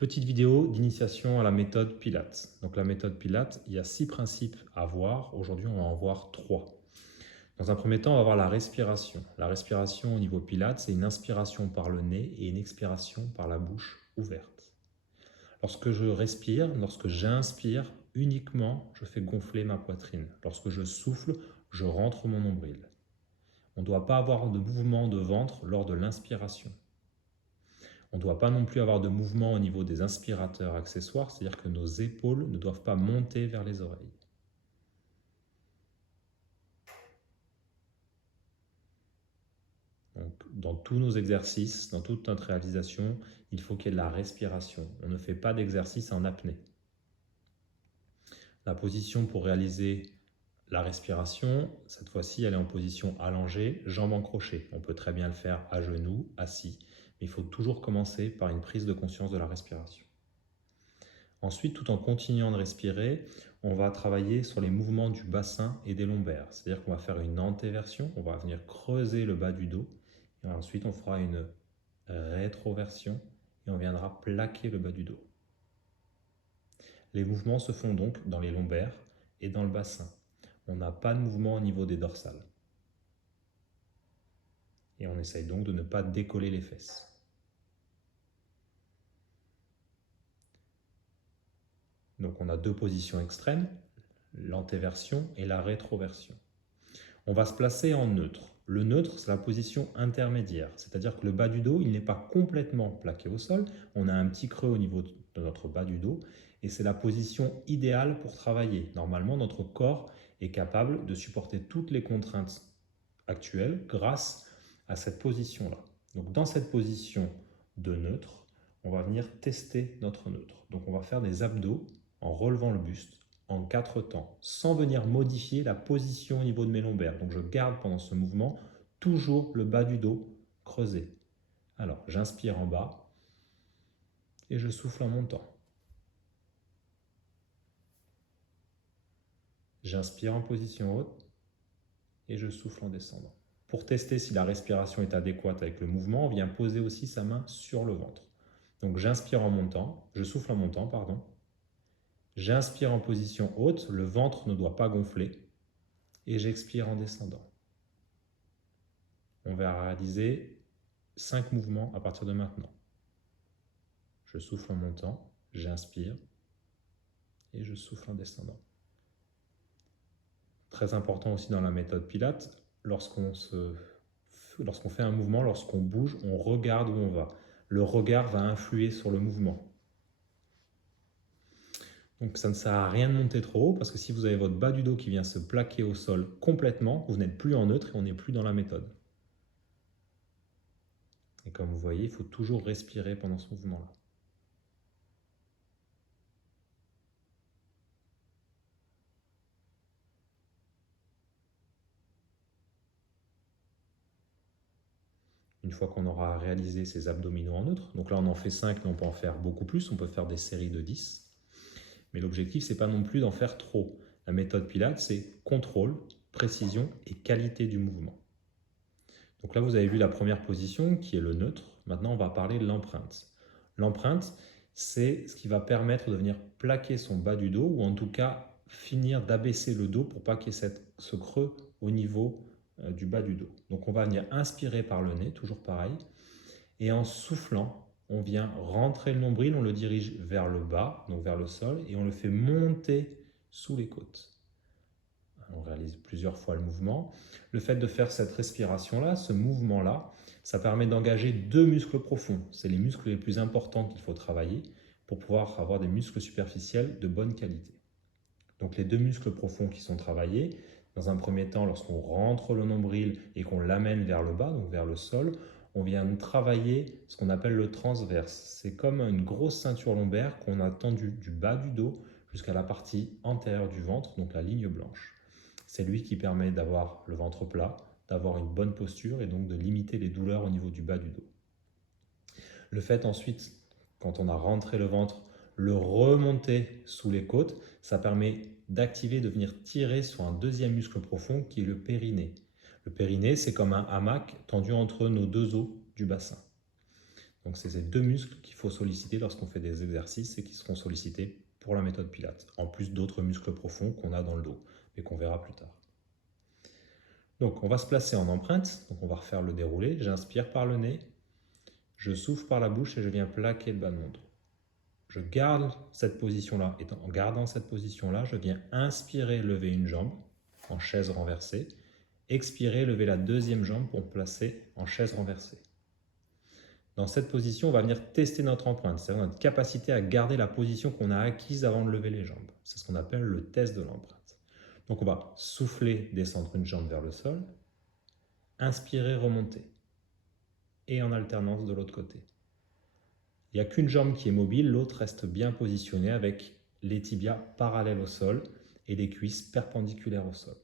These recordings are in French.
Petite vidéo d'initiation à la méthode Pilates. Donc la méthode Pilates, il y a 6 principes à voir. Aujourd'hui, on va en voir 3. Dans un premier temps, on va voir la respiration. La respiration au niveau Pilates, c'est une inspiration par le nez et une expiration par la bouche ouverte. Lorsque je respire, lorsque j'inspire, uniquement, je fais gonfler ma poitrine. Lorsque je souffle, je rentre mon nombril. On ne doit pas avoir de mouvement de ventre lors de l'inspiration. On ne doit pas non plus avoir de mouvement au niveau des inspirateurs accessoires, c'est-à-dire que nos épaules ne doivent pas monter vers les oreilles. Donc, dans tous nos exercices, dans toute notre réalisation, il faut qu'il y ait de la respiration. On ne fait pas d'exercice en apnée. La position pour réaliser la respiration, cette fois-ci, elle est en position allongée, jambes en crochet. On peut très bien le faire à genoux, assis, mais il faut toujours commencer par une prise de conscience de la respiration. Ensuite, tout en continuant de respirer, on va travailler sur les mouvements du bassin et des lombaires. C'est-à-dire qu'on va faire une antéversion, on va venir creuser le bas du dos. Et ensuite, on fera une rétroversion et on viendra plaquer le bas du dos. Les mouvements se font donc dans les lombaires et dans le bassin. On n'a pas de mouvement au niveau des dorsales. Et on essaye donc de ne pas décoller les fesses. Donc on a deux positions extrêmes, l'antéversion et la rétroversion. On va se placer en neutre. Le neutre, c'est la position intermédiaire, c'est-à-dire que le bas du dos, il n'est pas complètement plaqué au sol, on a un petit creux au niveau de notre bas du dos, et c'est la position idéale pour travailler. Normalement, notre corps est capable de supporter toutes les contraintes actuelles grâce à cette position-là. Donc dans cette position de neutre, on va venir tester notre neutre. Donc on va faire des abdos en relevant le buste, en 4 temps, sans venir modifier la position au niveau de mes lombaires. Donc je garde pendant ce mouvement toujours le bas du dos creusé. Alors j'inspire en bas et je souffle en montant. J'inspire en position haute et je souffle en descendant. Pour tester si la respiration est adéquate avec le mouvement, on vient poser aussi sa main sur le ventre. Donc j'inspire en montant, je souffle en montant, pardon. J'inspire en position haute, le ventre ne doit pas gonfler et j'expire en descendant. On va réaliser 5 mouvements à partir de maintenant. Je souffle en montant, j'inspire et je souffle en descendant. Très important aussi dans la méthode Pilates, lorsqu'on fait un mouvement, lorsqu'on bouge, on regarde où on va. Le regard va influer sur le mouvement. Donc ça ne sert à rien de monter trop haut parce que si vous avez votre bas du dos qui vient se plaquer au sol complètement, vous n'êtes plus en neutre et on n'est plus dans la méthode. Et comme vous voyez, il faut toujours respirer pendant ce mouvement-là. Une fois qu'on aura réalisé ces abdominaux en neutre, donc là on en fait 5 mais on peut en faire beaucoup plus, on peut faire des séries de 10. Mais l'objectif, c'est pas non plus d'en faire trop. La méthode Pilates, c'est contrôle, précision et qualité du mouvement. Donc là, vous avez vu la première position qui est le neutre. Maintenant, on va parler de l'empreinte. L'empreinte, c'est ce qui va permettre de venir plaquer son bas du dos ou en tout cas finir d'abaisser le dos pour pas qu'il y ait ce creux au niveau du bas du dos. Donc on va venir inspirer par le nez, toujours pareil, et en soufflant, on vient rentrer le nombril, on le dirige vers le bas, donc vers le sol, et on le fait monter sous les côtes. On réalise plusieurs fois le mouvement. Le fait de faire cette respiration-là, ce mouvement-là, ça permet d'engager 2 muscles profonds. C'est les muscles les plus importants qu'il faut travailler pour pouvoir avoir des muscles superficiels de bonne qualité. Donc les 2 muscles profonds qui sont travaillés, dans un premier temps, lorsqu'on rentre le nombril et qu'on l'amène vers le bas, donc vers le sol, on vient travailler ce qu'on appelle le transverse. C'est comme une grosse ceinture lombaire qu'on a tendue du bas du dos jusqu'à la partie antérieure du ventre, donc la ligne blanche. C'est lui qui permet d'avoir le ventre plat, d'avoir une bonne posture et donc de limiter les douleurs au niveau du bas du dos. Le fait ensuite, quand on a rentré le ventre, le remonter sous les côtes, ça permet d'activer, de venir tirer sur un deuxième muscle profond qui est le périnée. Le périnée, c'est comme un hamac tendu entre nos 2 os du bassin. Donc c'est ces deux muscles qu'il faut solliciter lorsqu'on fait des exercices et qui seront sollicités pour la méthode Pilates, en plus d'autres muscles profonds qu'on a dans le dos, mais qu'on verra plus tard. Donc on va se placer en empreinte, donc on va refaire le déroulé. J'inspire par le nez, je souffle par la bouche et je viens plaquer le bas de mon dos. Je garde cette position-là, et en gardant cette position-là, je viens inspirer, lever une jambe en chaise renversée, expirer, lever la deuxième jambe pour me placer en chaise renversée. Dans cette position, on va venir tester notre empreinte, c'est-à-dire notre capacité à garder la position qu'on a acquise avant de lever les jambes. C'est ce qu'on appelle le test de l'empreinte. Donc on va souffler, descendre une jambe vers le sol, inspirer, remonter, et en alternance de l'autre côté. Il n'y a qu'une jambe qui est mobile, l'autre reste bien positionnée avec les tibias parallèles au sol et les cuisses perpendiculaires au sol.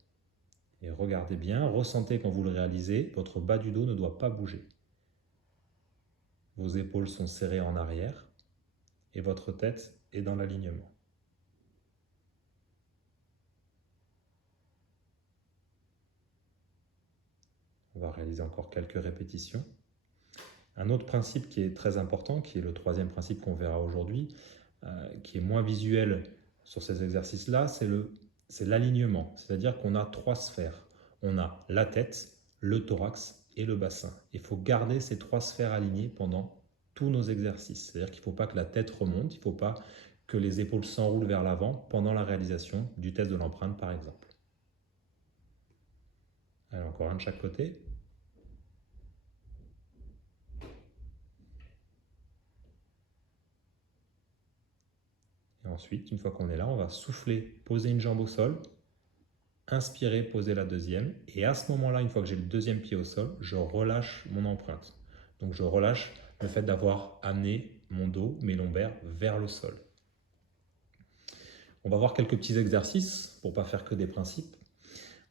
Et regardez bien, ressentez quand vous le réalisez, votre bas du dos ne doit pas bouger. Vos épaules sont serrées en arrière et votre tête est dans l'alignement. On va réaliser encore quelques répétitions. Un autre principe qui est très important, qui est le troisième principe qu'on verra aujourd'hui, qui est moins visuel sur ces exercices-là, c'est l'alignement. C'est-à-dire qu'on a trois sphères. On a la tête, le thorax et le bassin. Il faut garder ces trois sphères alignées pendant tous nos exercices. C'est-à-dire qu'il ne faut pas que la tête remonte, il ne faut pas que les épaules s'enroulent vers l'avant pendant la réalisation du test de l'empreinte, par exemple. Allez, encore un de chaque côté. Et ensuite, une fois qu'on est là, on va souffler, poser une jambe au sol, inspirer, poser la deuxième. Et à ce moment-là, une fois que j'ai le deuxième pied au sol, je relâche mon empreinte. Donc je relâche le fait d'avoir amené mon dos, mes lombaires, vers le sol. On va voir quelques petits exercices pour ne pas faire que des principes.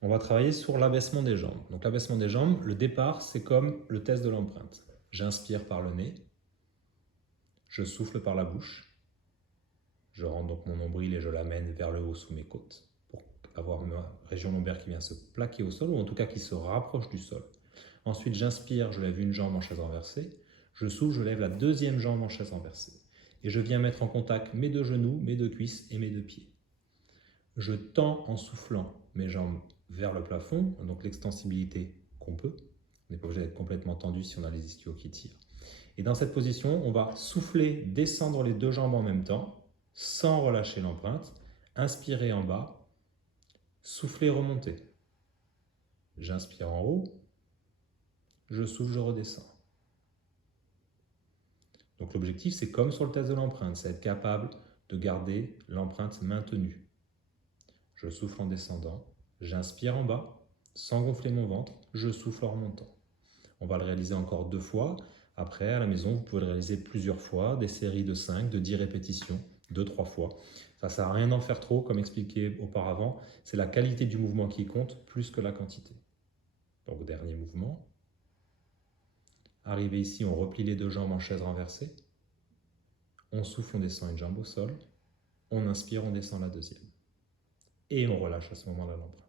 On va travailler sur l'abaissement des jambes. Donc l'abaissement des jambes, le départ, c'est comme le test de l'empreinte. J'inspire par le nez, je souffle par la bouche, je rentre donc mon nombril et je l'amène vers le haut sous mes côtes pour avoir ma région lombaire qui vient se plaquer au sol, ou en tout cas qui se rapproche du sol. Ensuite, j'inspire, je lève une jambe en chaise renversée, je souffle, je lève la deuxième jambe en chaise renversée. Et je viens mettre en contact mes deux genoux, mes deux cuisses et mes deux pieds. Je tends en soufflant mes jambes vers le plafond, donc l'extensibilité qu'on peut. On n'est pas obligé d'être complètement tendu si on a les ischios qui tirent. Et dans cette position, on va souffler, descendre les deux jambes en même temps, sans relâcher l'empreinte. Inspirer en bas, souffler, remonter. J'inspire en haut, je souffle, je redescends. Donc l'objectif, c'est comme sur le test de l'empreinte, c'est être capable de garder l'empreinte maintenue. Je souffle en descendant, j'inspire en bas, sans gonfler mon ventre, je souffle en remontant. On va le réaliser encore 2 fois. Après, à la maison, vous pouvez le réaliser plusieurs fois, des séries de 5, de 10 répétitions, 2-3 fois. Ça ne sert à rien d'en faire trop, comme expliqué auparavant. C'est la qualité du mouvement qui compte plus que la quantité. Donc, dernier mouvement. Arrivé ici, on replie les deux jambes en chaise renversée. On souffle, on descend une jambe au sol. On inspire, on descend la deuxième. Et on relâche à ce moment-là l'empreinte.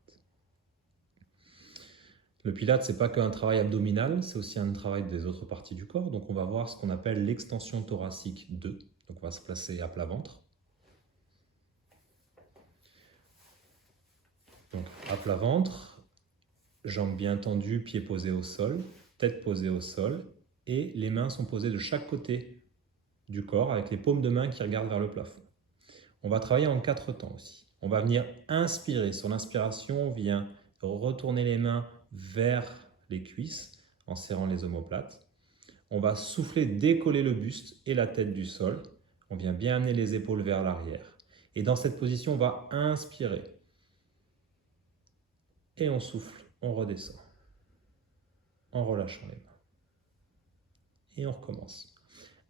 Le Pilates, ce n'est pas qu'un travail abdominal, c'est aussi un travail des autres parties du corps. Donc on va voir ce qu'on appelle l'extension thoracique 2. Donc on va se placer à plat ventre. Donc à plat ventre, jambes bien tendues, pieds posés au sol, tête posée au sol, et les mains sont posées de chaque côté du corps avec les paumes de main qui regardent vers le plafond. On va travailler en 4 temps aussi. On va venir inspirer. Sur l'inspiration, on vient retourner les mains vers les cuisses en serrant les omoplates. On va souffler, décoller le buste et la tête du sol. On vient bien amener les épaules vers l'arrière. Et dans cette position, on va inspirer. Et on souffle, on redescend. En relâchant les mains. Et on recommence.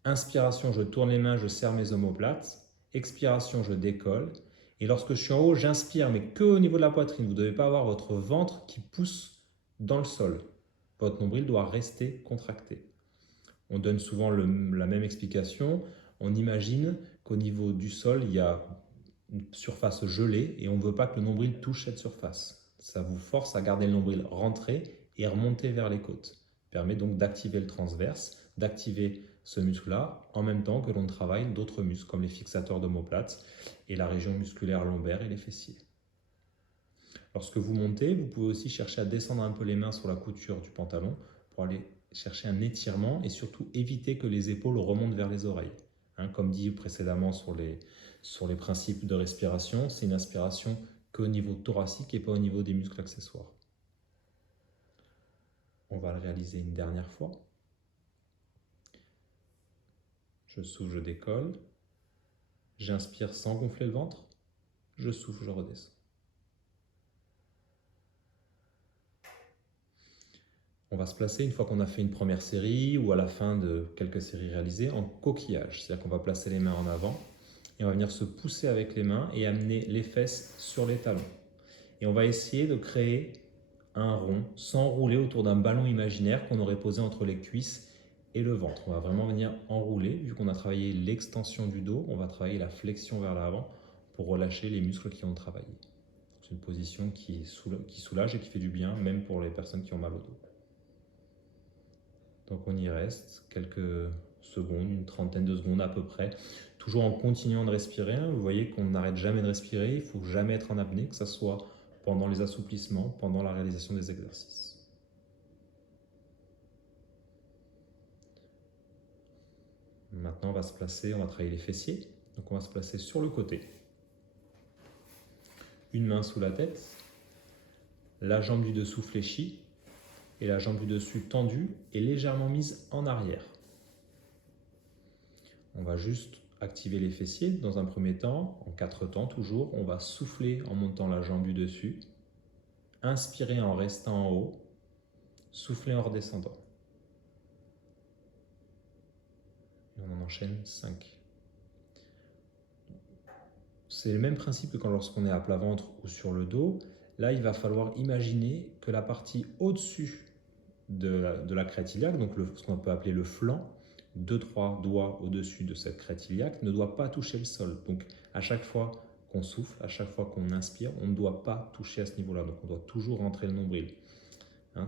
Inspiration, je tourne les mains, je serre mes omoplates. Expiration, je décolle. Et lorsque je suis en haut, j'inspire, mais que au niveau de la poitrine. Vous ne devez pas avoir votre ventre qui pousse dans le sol. Votre nombril doit rester contracté. On donne souvent la même explication. On imagine qu'au niveau du sol, il y a une surface gelée et on ne veut pas que le nombril touche cette surface. Ça vous force à garder le nombril rentré et remonter vers les côtes. Ça permet donc d'activer le transverse, d'activer ce muscle-là en même temps que l'on travaille d'autres muscles comme les fixateurs d'omoplate et la région musculaire lombaire et les fessiers. Lorsque vous montez, vous pouvez aussi chercher à descendre un peu les mains sur la couture du pantalon pour aller chercher un étirement et surtout éviter que les épaules remontent vers les oreilles. Comme dit précédemment sur les principes de respiration, c'est une inspiration qu'au niveau thoracique et pas au niveau des muscles accessoires. On va le réaliser une dernière fois. Je souffle, je décolle. J'inspire sans gonfler le ventre. Je souffle, je redescends. On va se placer, une fois qu'on a fait une première série ou à la fin de quelques séries réalisées, en coquillage. C'est-à-dire qu'on va placer les mains en avant et on va venir se pousser avec les mains et amener les fesses sur les talons. Et on va essayer de créer un rond sans rouler autour d'un ballon imaginaire qu'on aurait posé entre les cuisses et le ventre. On va vraiment venir enrouler, vu qu'on a travaillé l'extension du dos, on va travailler la flexion vers l'avant pour relâcher les muscles qui ont travaillé. C'est une position qui soulage et qui fait du bien, même pour les personnes qui ont mal au dos. Donc on y reste quelques secondes, une trentaine de secondes à peu près, toujours en continuant de respirer. Vous voyez qu'on n'arrête jamais de respirer, il ne faut jamais être en apnée, que ce soit pendant les assouplissements, pendant la réalisation des exercices. Maintenant on va se placer, on va travailler les fessiers, donc on va se placer sur le côté. Une main sous la tête, la jambe du dessous fléchie et la jambe du dessus tendue et légèrement mise en arrière. On va juste activer les fessiers dans un premier temps, en 4 temps toujours. On va souffler en montant la jambe du dessus, inspirer en restant en haut, souffler en redescendant. Et on en enchaîne 5. C'est le même principe que lorsqu'on est à plat ventre ou sur le dos. Là, il va falloir imaginer que la partie au-dessus de la crête iliaque, donc ce qu'on peut appeler le flanc, 2-3 doigts au-dessus de cette crête iliaque, ne doit pas toucher le sol. Donc à chaque fois qu'on souffle, à chaque fois qu'on inspire, on ne doit pas toucher à ce niveau-là. Donc on doit toujours rentrer le nombril.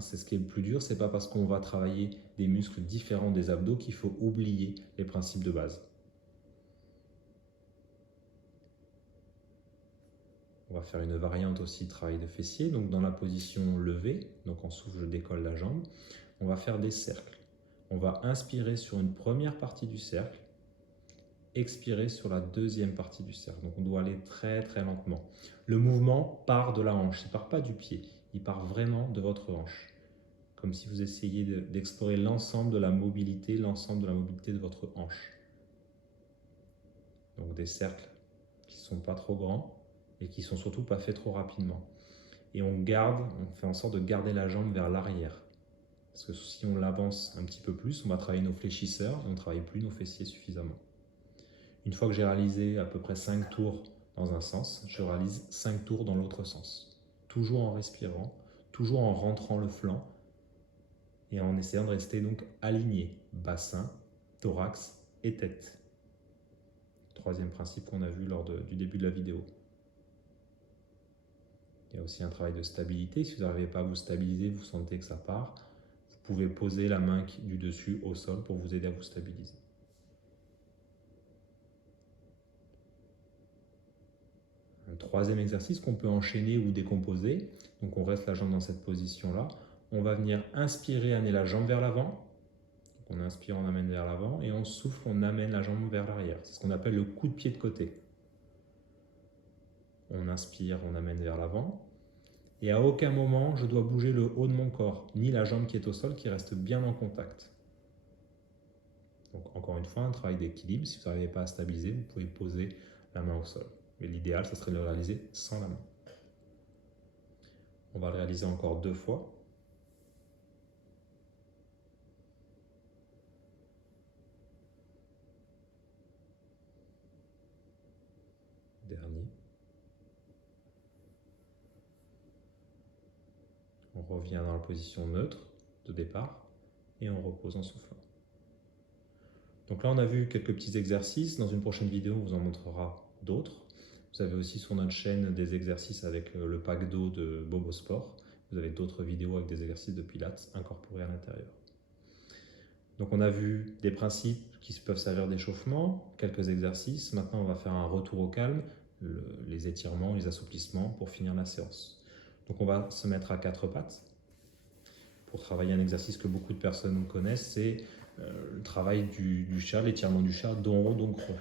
C'est ce qui est le plus dur, c'est pas parce qu'on va travailler des muscles différents des abdos qu'il faut oublier les principes de base. On va faire une variante aussi de travail de fessier, donc dans la position levée, donc en souffle je décolle la jambe, on va faire des cercles. On va inspirer sur une première partie du cercle, expirer sur la deuxième partie du cercle. Donc on doit aller très très lentement. Le mouvement part de la hanche, il ne part pas du pied, il part vraiment de votre hanche. Comme si vous essayiez d'explorer l'ensemble de la mobilité de votre hanche. Donc des cercles qui ne sont pas trop grands et qui ne sont surtout pas faits trop rapidement. Et on fait en sorte de garder la jambe vers l'arrière. Parce que si on l'avance un petit peu plus, on va travailler nos fléchisseurs et on ne travaille plus nos fessiers suffisamment. Une fois que j'ai réalisé à peu près 5 tours dans un sens, je réalise 5 tours dans l'autre sens. Toujours en respirant, toujours en rentrant le flanc et en essayant de rester donc aligné, bassin, thorax et tête. Troisième principe qu'on a vu lors du début de la vidéo. Il y a aussi un travail de stabilité. Si vous n'arrivez pas à vous stabiliser, vous sentez que ça part, vous pouvez poser la main du dessus au sol pour vous aider à vous stabiliser. Un troisième exercice qu'on peut enchaîner ou décomposer. Donc on reste la jambe dans cette position-là. On va venir inspirer, amener la jambe vers l'avant. On inspire, on amène vers l'avant et on souffle, on amène la jambe vers l'arrière. C'est ce qu'on appelle le coup de pied de côté. On inspire, on amène vers l'avant. Et à aucun moment, je dois bouger le haut de mon corps, ni la jambe qui est au sol, qui reste bien en contact. Donc encore une fois, un travail d'équilibre. Si vous n'arrivez pas à stabiliser, vous pouvez poser la main au sol. Mais l'idéal, ce serait de le réaliser sans la main. On va le réaliser encore 2 fois. Dernier. On revient dans la position neutre de départ et on repose en soufflant. Donc là, on a vu quelques petits exercices. Dans une prochaine vidéo, on vous en montrera d'autres. Vous avez aussi sur notre chaîne des exercices avec le pack d'eau de Bobo Sport. Vous avez d'autres vidéos avec des exercices de pilates incorporés à l'intérieur. Donc on a vu des principes qui peuvent servir d'échauffement, quelques exercices. Maintenant on va faire un retour au calme, les étirements, les assouplissements pour finir la séance. Donc on va se mettre à quatre pattes pour travailler un exercice que beaucoup de personnes connaissent, c'est le travail du chat, l'étirement du chat, dos rond, dos creux.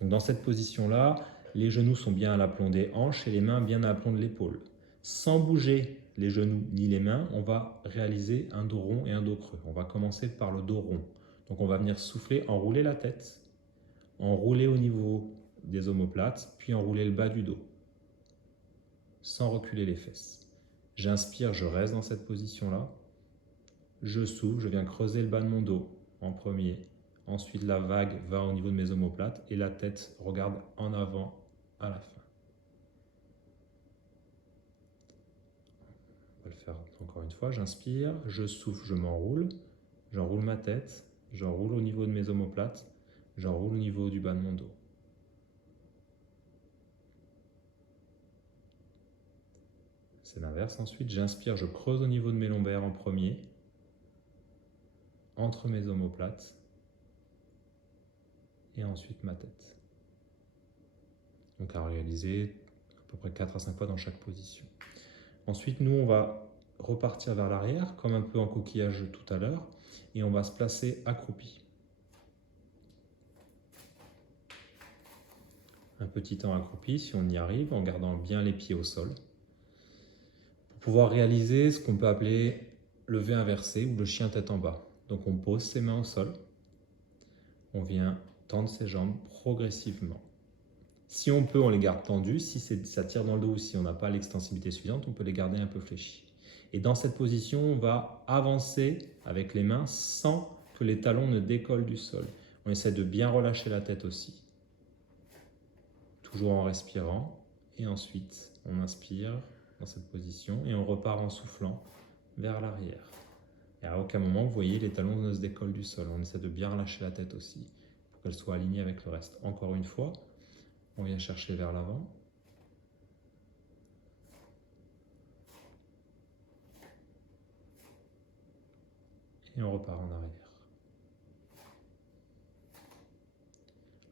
Donc dans cette position-là, les genoux sont bien à l'aplomb des hanches et les mains bien à l'aplomb de l'épaule. Sans bouger les genoux ni les mains, on va réaliser un dos rond et un dos creux. On va commencer par le dos rond. Donc on va venir souffler, enrouler la tête, enrouler au niveau des omoplates, puis enrouler le bas du dos, sans reculer les fesses. J'inspire, je reste dans cette position-là. Je souffle, je viens creuser le bas de mon dos en premier. Ensuite, la vague va au niveau de mes omoplates et la tête regarde en avant à la fin. On va le faire encore une fois. J'inspire, je souffle, je m'enroule. J'enroule ma tête, j'enroule au niveau de mes omoplates, j'enroule au niveau du bas de mon dos. C'est l'inverse. Ensuite, j'inspire, je creuse au niveau de mes lombaires en premier, entre mes omoplates, et ensuite ma tête. Donc à réaliser à peu près 4 à 5 fois dans chaque position. Ensuite, nous, on va repartir vers l'arrière, comme un peu en coquillage tout à l'heure, et on va se placer accroupi. Un petit temps accroupi, si on y arrive, en gardant bien les pieds au sol, pour pouvoir réaliser ce qu'on peut appeler le V inversé ou le chien tête en bas. Donc on pose ses mains au sol, on vient tendre ses jambes progressivement. Si on peut, on les garde tendues. Si ça tire dans le dos ou si on n'a pas l'extensibilité suffisante, on peut les garder un peu fléchis. Et dans cette position, on va avancer avec les mains sans que les talons ne décollent du sol. On essaie de bien relâcher la tête aussi. Toujours en respirant. Et ensuite, on inspire dans cette position et on repart en soufflant vers l'arrière. Et à aucun moment, vous voyez, les talons ne se décollent du sol. On essaie de bien relâcher la tête aussi pour qu'elle soit alignée avec le reste. Encore une fois, on vient chercher vers l'avant. Et on repart en arrière.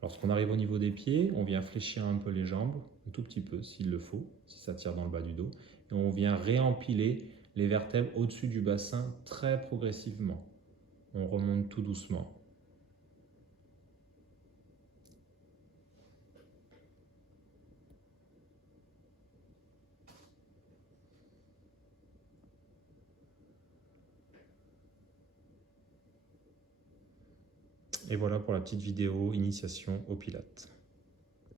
Lorsqu'on arrive au niveau des pieds, on vient fléchir un peu les jambes, un tout petit peu s'il le faut, si ça tire dans le bas du dos. Et on vient réempiler les vertèbres au-dessus du bassin très progressivement. On remonte tout doucement. Et voilà pour la petite vidéo initiation au Pilates.